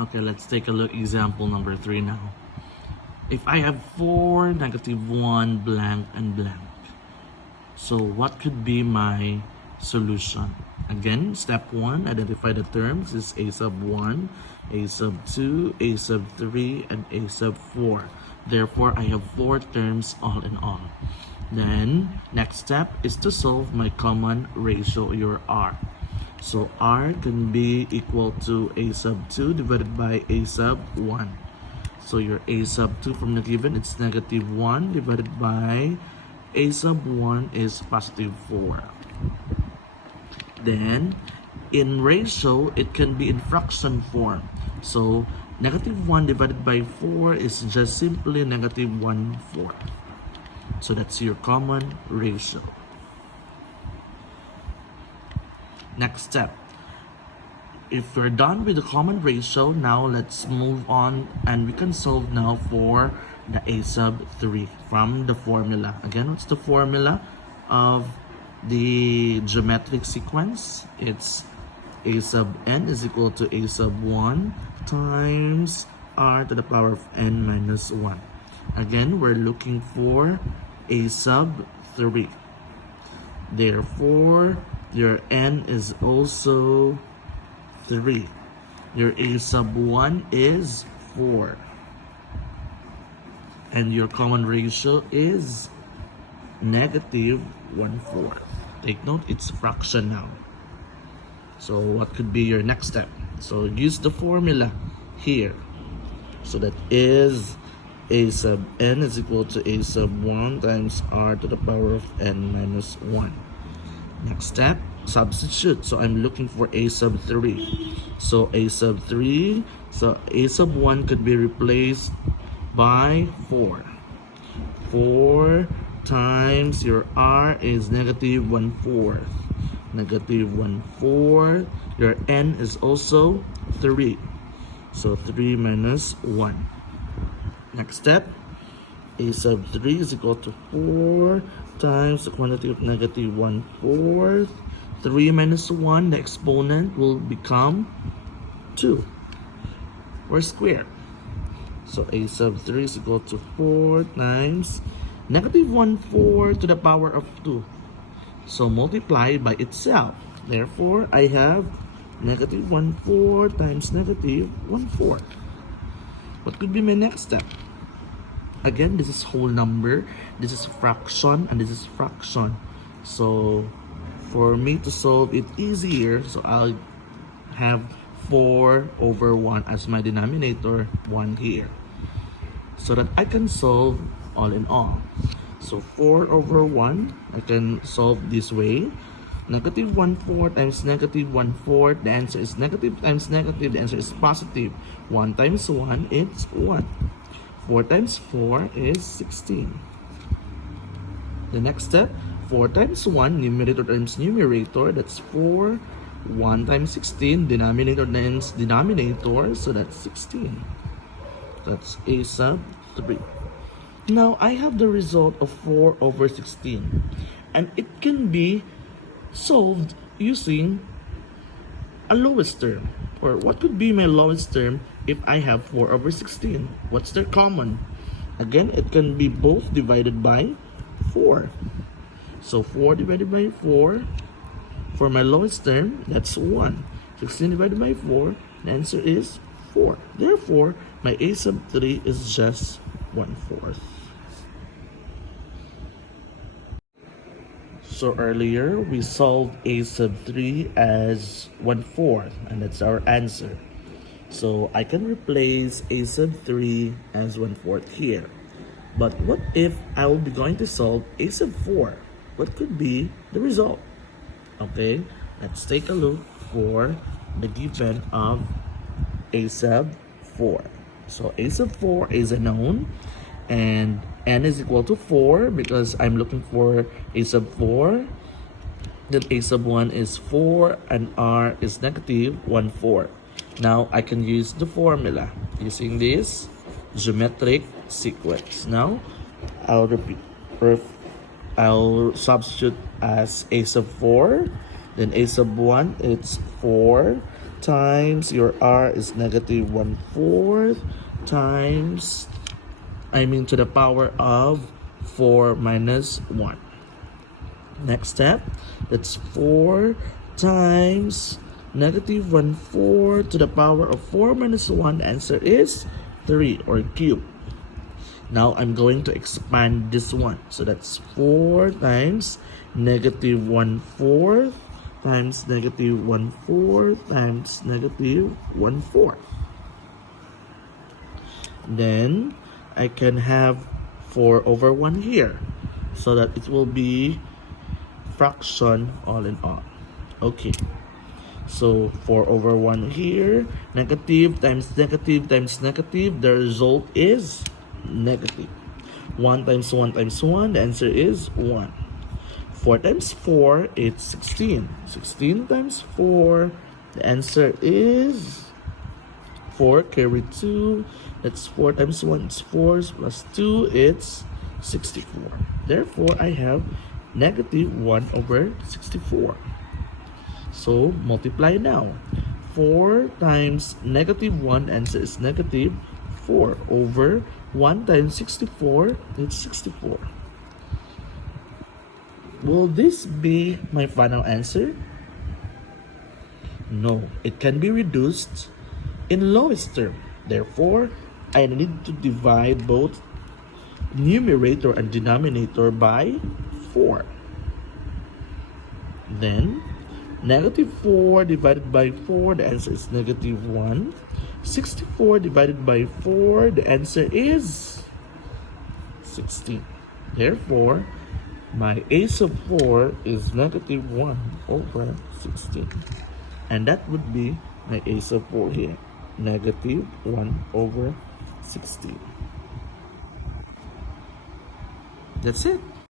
Okay, let's take a look. Example number 3 now. If I have 4, -1, blank, and blank. So what could be my solution? Again, step 1, identify the terms. Is a sub 1, a sub 2, a sub 3, and a sub 4. Therefore, I have 4 terms all in all. Then, next step is to solve my common ratio, your R. So R can be equal to a sub 2 divided by a sub 1. So your a sub 2 from the given, it's -1 divided by a sub 1 is +4. Then, in ratio, it can be in fraction form. So, -1 divided by 4 is just simply -1/4. So that's your common ratio. Next step. If we're done with the common ratio, now let's move on and we can solve now for the a sub 3 from the formula. Again, what's the formula of the geometric sequence? It's a sub n is equal to a sub 1 times r to the power of n minus 1. Again, we're looking for a sub 3. Therefore, your n is also 3. Your a sub 1 is 4. And your common ratio is -1/4. Take note, it's fraction now. So what could be your next step? So use the formula here. So that is a sub n is equal to a sub 1 times r to the power of n minus 1. Next step, substitute. So I'm looking for a sub 3. So a sub 3, so a sub 1 could be replaced by 4. 4 times your r is -1/4. -1/4. Your n is also 3. So 3 minus 1. Next step, a sub 3 is equal to 4 times the quantity of -1/4. 3 minus 1, the exponent will become 2. Or square. So a sub 3 is equal to 4 times -1/4 to the power of 2. So multiply by itself. Therefore, I have -1/4 times -1/4. What could be my next step? Again, this is whole number, this is fraction, and this is fraction. So for me to solve it easier, so I'll have 4/1 as my denominator, 1 here. So that I can solve all in all. So 4/1, I can solve this way. -1/4 times -1/4, the answer is negative times negative, the answer is positive. 1 times 1, it's 1. 4 times 4 is 16. The next step, 4 times 1, numerator times numerator, that's 4. 1 times 16, denominator times denominator, so that's 16. That's a sub 3. Now, I have the result of 4/16. And it can be solved using a lowest term. Or what could be my lowest term if I have 4/16? What's their common? Again, it can be both divided by 4. So 4 divided by 4, for my lowest term, that's 1. 16 divided by 4, the answer is 4. Therefore, my a sub 3 is just 1/4. So earlier, we solved a sub 3 as 1/4, and that's our answer. So I can replace a sub 3 as 1/4 here. But what if I will be going to solve a sub 4? What could be the result? Okay, let's take a look for the given of a sub 4. So a sub 4 is a known, and n is equal to 4 because I'm looking for a sub 4. Then a sub 1 is 4 and r is -1/4. Now I can use the formula using this geometric sequence. Now I'll repeat. I'll substitute as a sub 4. Then a sub 1, it's 4 times your r is negative 1/4 times, to the power of 4 minus 1. Next step, that's 4 times negative 1/4 to the power of 4 minus 1. The answer is 3, or cube. Now I'm going to expand this one. So that's 4 times negative 1/4 times negative 1/4 times negative 1/4. Then I can have 4 over 1 here, so that it will be fraction all in all. Okay, so 4 over 1 here, negative times negative times negative, the result is negative. 1 times 1 times 1, the answer is 1. 4 times 4, it's 16. 16 times 4, the answer is 4, carry 2. That's 4 times 1, it's 4, plus 2, it's 64. Therefore, I have negative 1 over 64. So, multiply now. 4 times negative 1, answer is negative 4 over 1 times 64, it's 64. Will this be my final answer? No, it can be reduced in lowest term. Therefore, I need to divide both numerator and denominator by 4. Then, negative 4 divided by 4, the answer is negative 1. 64 divided by 4, the answer is 16. Therefore, my a sub 4 is negative 1 over 16. And that would be my a sub 4 here. Negative 1 over 16. That's it.